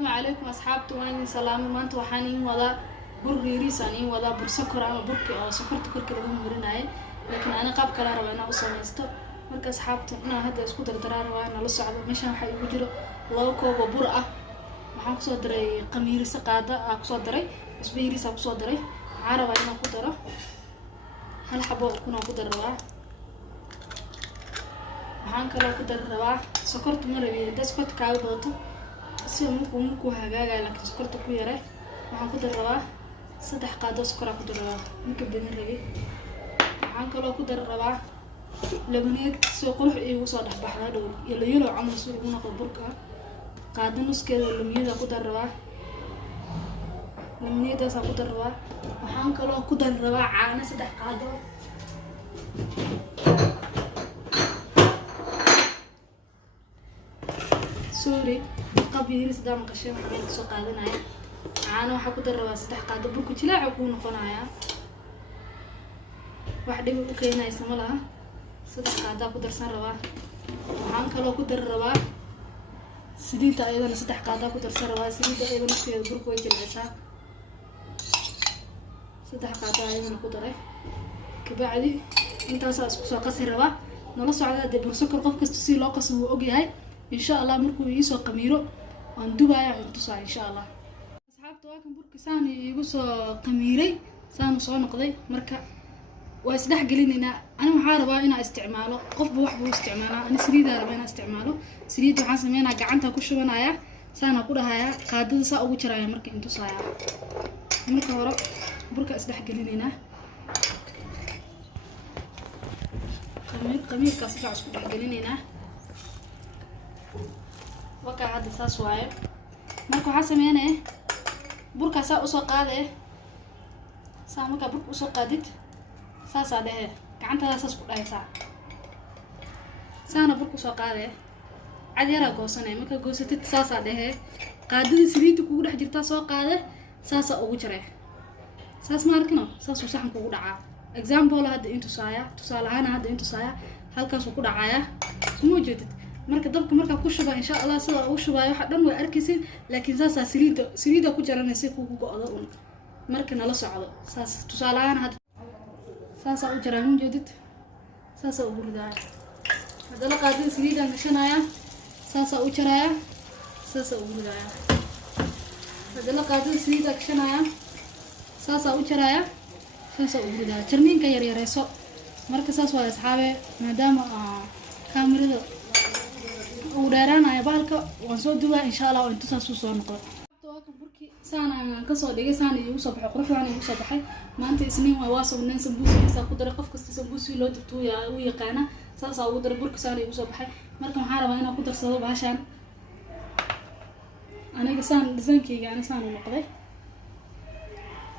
السلام عليكم أصحابتي وين سلام ما أنتوا حانين ولا برجري سانين ولا برسكر أو بركي أو سكرت كركي لهم مرناي لكن أنا قاب كلا ربع أنا أصلا يستو مركز أصحابتي أنا هذا سكوت الدرار وأنا لسه على مش هم حيوجروا لوكو وبرقة waxaan ku soo diray qamiirisa qaada aan ku soo diray isbiiris aan ku soo diray carab ayaan ku daro hal xabo kuna ku daraa waxaan kale ku daraa sokorta marabi inta sokorta ka badato si marku hagaagay laakiin sokorta ku yaray waxaan ku daraa 3 qaado sokor ku daraa marka badan rabi waxaan kale ku daraa labaneed soo qurux igu soo dhaxbaxda dhow yelo camal soo ugu noqdo burka قاعدين نسكت اللمية كده الرواح اللمية ده ساكت الرواح وحن كلو كده الرواح عنا سدح قاعدة سوري قبيل سدام قشيم حبيب سو قاعدين عنا وح كده الرواح سدح قاعدة بكو تلا عكون قناعة واحد يقول كينا يسملها سدح قاعدة كده سن الرواح وحن كلو كده الرواح سديد أيضا سدح قاعدة كتر سروا سديد أيضا في البرك وجه العشاء سدح قاعدة أيضا كتره كبعدي أنت أساس قصير روا نلصق على ده برسكر قف كستسي لاقص هو أجي هاي إن شاء الله مركو يسوى قميرو وندوبا يعني تصع إن شاء الله أصحاب تواكم برك ساني يقص قميري سانو صان قضي مركا واسدح قلينا أنا محاربة أنا استعماله قف بوحبه استعماله أنا سريدة ربنا استعماله سريدة حاسة مينا قعنتها كل شو بنايا سانا كلها يا قادة سا أو ترى يا مركا أنتو صايا مركا ورا بركة اسدح قلينا قمير كاسفة عسكو دح قلينا وكا هذا ساس واي مركا حاسة مينا بركة سا أسو قادة سا مركا بركة أسو قادت ساسا ده gacanta saas ku dhaysaa saana burku soo qaaday cad yara goosanay marka goosatid saasa dhahe qaadada saliid kugu dhex jirta soo qaade saasa ugu jiray saas ma arkino saas uu saxan kugu dhacaa example hadda intu saaya tusaalahaan hadda intu saaya halkaas uu ku dhacaya soo jeedid marka dabka marka ku shuba insha Allah sida uu shubayo waxa dhan way arkaysid laakiin saasa saliida ku jaranaysa kugu go'do marka nala socdo saas tusaalahaan hadda ساسا وجرا من جديد ساسا وبردايا هذا لقادين سريدا نشنايا ساسا وجرايا ساسا وبردايا هذا لقادين سريدا كشنايا ساسا وجرايا ساسا وبردايا ترمين كير يريسو مركز ساس waa asxaabe maadaama kaamirada uu dheeraanayo baalka waan soo duwaa insha Allah inta saas soo noqdo burki saana ka soo dhigay saana igu soo baxay quruxdaan igu soo baxay maanta isniin waa waasoo sambuusiisa ku daray qof kasta sambuusi loo dibto uu yaqaana saasa ugu daray burki saana igu soo baxay marka waxaan rabaa inaan ku darsado baashan aniga saan designkeyga ana saan u noqday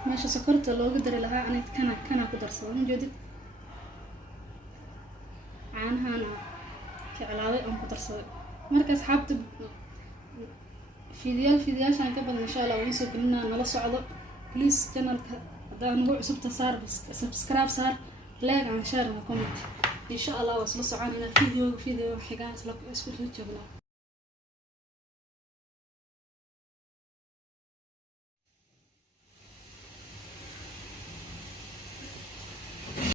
meesha sokorta looga daray lahaa aniga kana ku darsado ma jeedid caanahan jeclaaday aan ku darsaday marka asxaabta فيديوهاش عن كبر إن شاء الله ويسو كلنا نلا صعدة بليز channel ده نقول عصبته صار بس سبسكرايب صار لايك عن شير وكومنت إن شاء الله وصلوا صعاني فيديو حاجات لك اسكت يوتيوب.